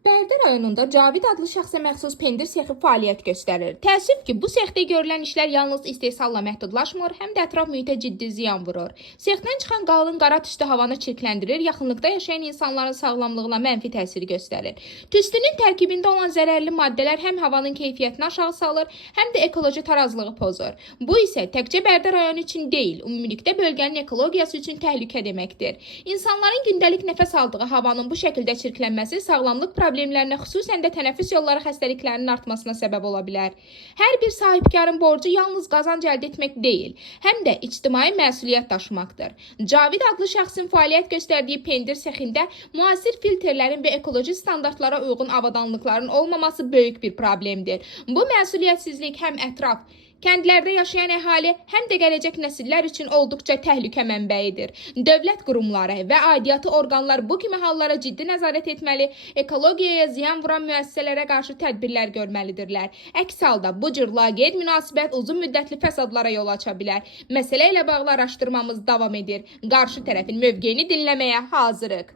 Bərdə rayonunda Cavid adlı şəxsə məxsus pendir sexi fəaliyyət göstərir. Təəssüf ki, bu sexdə görülən işlər yalnız istehsalla məhdudlaşmır, həm də ətraf mühitə ciddi ziyan vurur. Sexdən çıxan qalın qara tüstü havanı çirkləndirir, yaxınlıqda yaşayan insanların sağlamlığına mənfi təsir göstərir. Tüstünün tərkibində olan zərərli maddələr həm havanın keyfiyyətini aşağı salır, həm də ekoloji tarazlığı pozur. Bu isə təkcə Bərdə rayonu üçün deyil, ümumilikdə bölgənin ekologiyası üçün təhlükə deməkdir. İnsanların gündəlik nəfəs aldığı havanın bu şəkildə çirklənməsi sağlamlıq problemlərinə, xüsusən də tənəffüs yolları xəstəliklərinin artmasına səbəb ola bilər. Hər bir sahibkarın borcu yalnız qazanc əldə etmək deyil, həm də ictimai məsuliyyət daşımaqdır. Cavid adlı şəxsin fəaliyyət göstərdiyi pendir sexində müasir filtrlərin və ekoloji standartlara uyğun avadanlıqların olmaması böyük bir problemdir. Bu məsuliyyətsizlik həm ətraf kəndlərdə yaşayan əhali, həm də gələcək nəsillər üçün olduqca təhlükə mənbəyidir. Dövlət qurumları və aidiyyatı orqanlar bu kimi hallara ciddi nəzarət etməli, ekologiyaya ziyan vuran müəssisələrə qarşı tədbirlər görməlidirlər. Əks halda bu cür laqeyd münasibət uzun müddətli fəsadlara yol aça bilər. Məsələ ilə bağlı araşdırmamız davam edir. Qarşı tərəfin mövqeyini dinləməyə hazırıq.